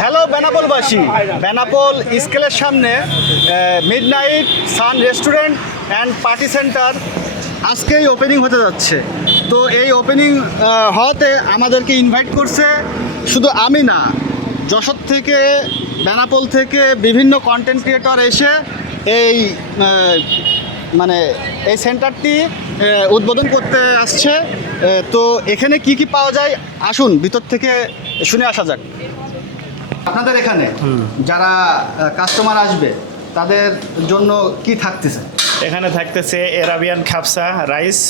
Hello বেনাপোলবাসী, Benapole স্কেলের সামনে midnight San restaurant and party centre আজকেই ওপেনিং হতে যাচ্ছে। তো এই ওপেনিং হওয়াতে আমাদেরকে ইনভাইট করছে শুধু আমি না, যশোর থেকে, বেনাপোল থেকে বিভিন্ন কন্টেন্ট ক্রিয়েটর এসে এই মানে এই সেন্টারটি উদ্বোধন করতে আসছে। তো এখানে কি কি পাওয়া যায় আসুন ভিতর থেকে শুনে আসা যাক। আপনাদের এখানে যারা কাস্টমার আসবে তাদের জন্য কি থাকতেছে? এখানে থাকতেছে এরাবিয়ান খাপসা রাইস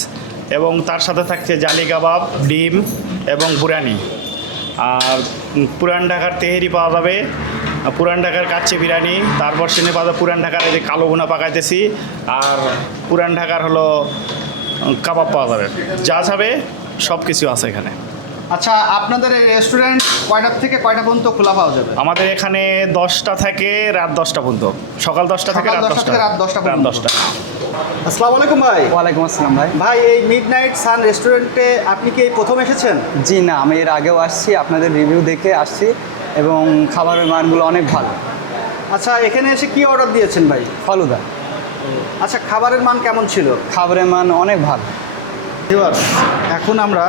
এবং তার সাথে থাকছে জালি কাবাব, ডিম এবং বুরানি। আর পুরান ঢাকার তেহেরি পাওয়া যাবে, পুরান ঢাকার কাচ্চি বিরিয়ানি, তারপর সেনে পাওয়া যাবে পুরান ঢাকার এই যে কালো ভুনা পাকাইতেছি, আর পুরান ঢাকার হলো কাবাব পাওয়া যাবে। যা যাবে সব কিছু আছে এখানে। আচ্ছা, আপনাদের এই রেস্টুরেন্ট কয়টার থেকে কয়টা পর্যন্ত খোলা পাওয়া যাবে? আমাদের এখানে 10টা থেকে রাত 10টা পর্যন্ত, সকাল 10টা থেকে রাত 10টা। রাত 10টা রাত 10টা। আসসালামু আলাইকুম ভাই। ওয়ালাইকুম আসসালাম ভাই। ভাই, এই মিডনাইট সান রেস্টুরেন্টে আপনি কি এই প্রথম এসেছেন? জি না, আমি এর আগেও আসছি, আপনাদের রিভিউ দেখে আসছি এবং খাবারের মানগুলো অনেক ভালো। আচ্ছা, এখানে এসে কি অর্ডার দিয়েছেন ভাই? ফালুদা। আচ্ছা, খাবারের মান কেমন ছিল? খাবারের মান অনেক ভালো। ভিউয়ার্স, এখন আমরা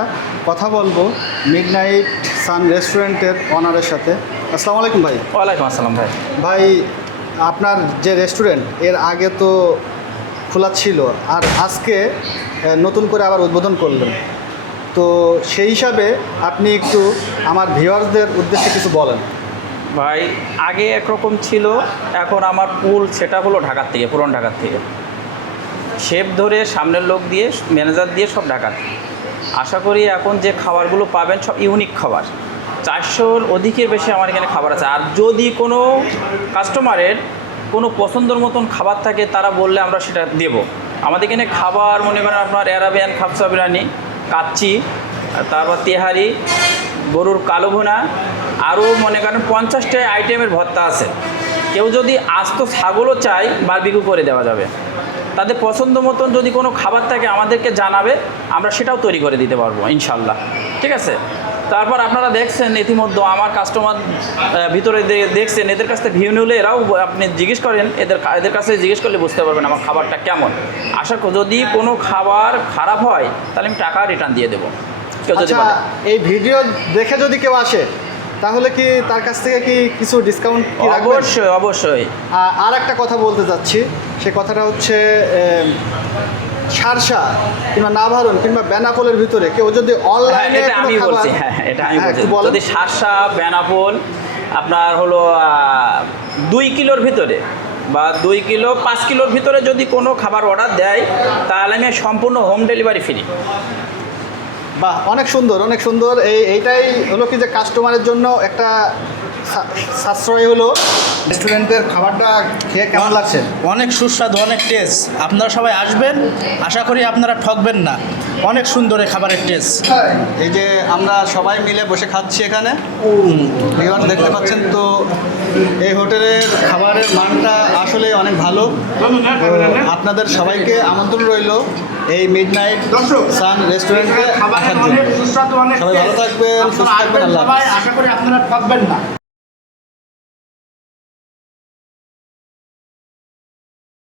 কথা বলবো মিডনাইট সান রেস্টুরেন্টের অনারের সাথে। আসসালামু আলাইকুম ভাই। ওয়ালাইকুম আসসালাম ভাই। ভাই, আপনার যে রেস্টুরেন্ট এর আগে তো খোলা ছিল, আর আজকে নতুন করে আবার উদ্বোধন করলেন, তো সেই হিসাবে আপনি একটু আমার ভিউয়ার্সদের উদ্দেশ্যে কিছু বলেন। ভাই, আগে একরকম ছিল, এখন আমার পুল সেটা হলো ঢাকার থেকে, পুরান ঢাকার থেকে শেফ ধরে সামনের লোক দিয়ে ম্যানেজার দিয়ে সব ঢাকার। আশা করি এখন যে খাবারগুলো পাবেন সব ইউনিক খাবার। 400-র অধিকের বেশি আমার এখানে খাবার আছে। আর যদি কোনো কাস্টমারের কোনো পছন্দের মতন খাবার থাকে তারা বললে আমরা সেটা দেব। আমাদের এখানে খাবার মনে করেন আপনার এরাবিয়ান খাপসা বিরিয়ানি, কাচ্চি, তারপর তেহারি, গরুর কালো ভুনা, আরও মনে করেন 50টা আইটেমের ভর্তা আছে। কেউ যদি আস্ত ছাগলও চায় বারবিকিউ করে দেওয়া যাবে। তাদের পছন্দ মতন যদি কোনো খাবার থাকে আমাদেরকে জানাবে, আমরা সেটাও তৈরি করে দিতে পারবো ইনশাল্লাহ। ঠিক আছে। তারপর আপনারা দেখছেন ইতিমধ্যে আমার কাস্টমার ভিতরে দেখছেন, এদের কাছ থেকে ভিউ নিলে এরাও আপনি জিজ্ঞেস করেন, এদের কাছে জিজ্ঞেস করলে বুঝতে পারবেন আমার খাবারটা কেমন। আশা করি যদি কোনো খাবার খারাপ হয় তাহলে আমি টাকা রিটার্ন দিয়ে দেবো। কেউ যদি আচ্ছা, এই ভিডিও দেখে যদি কেউ আসে তাহলে কি তার কাছ থেকে কি কিছু ডিসকাউন্ট কি রাখবেন? অবশ্যই অবশ্যই। আর একটা কথা বলতে চাচ্ছি, সে কথাটা হচ্ছে সারসা কিংবা নাভারণ কিংবা বেনাপোলের ভিতরে কেউ যদি অনলাইনে এটা আমি বলছি, এটা আমি বলছি, যদি সারসা বেনাপোল আপনার হলো 2 কিলোর ভিতরে বা 2 কিলো 5 কিলোর ভিতরে যদি কোনো খাবার অর্ডার দেয় তাহলে আমি সম্পূর্ণ হোম ডেলিভারি ফ্রি। বাহ, অনেক সুন্দর, অনেক সুন্দর। এইটাই হলো কি যে কাস্টমারের জন্য একটা সাশ্রয় হলো। রেস্টুরেন্টের খাবারটা খেয়ে কেমন লাগছে? অনেক সুস্বাদু, অনেক টেস্ট। আপনারা সবাই আসবেন, আশা করি আপনারা ঠকবেন না। অনেক সুন্দর এই খাবারের টেস্ট। এই যে আমরা সবাই মিলে বসে খাচ্ছি এখানে, ভিউয়ার দেখতে পাচ্ছেন, তো এই হোটেলের খাবারের মানটা আসলে অনেক ভালো। আপনাদের সবাইকে আমন্ত্রণ রইল এই মিডনাইট সান রেস্টুরেন্টে আসার জন্য। সবাই ভালো থাকবেন, সুস্থ থাকবেন, আল্লাহ হাফেজ। আশা করি আপনারা ঠকবেন না।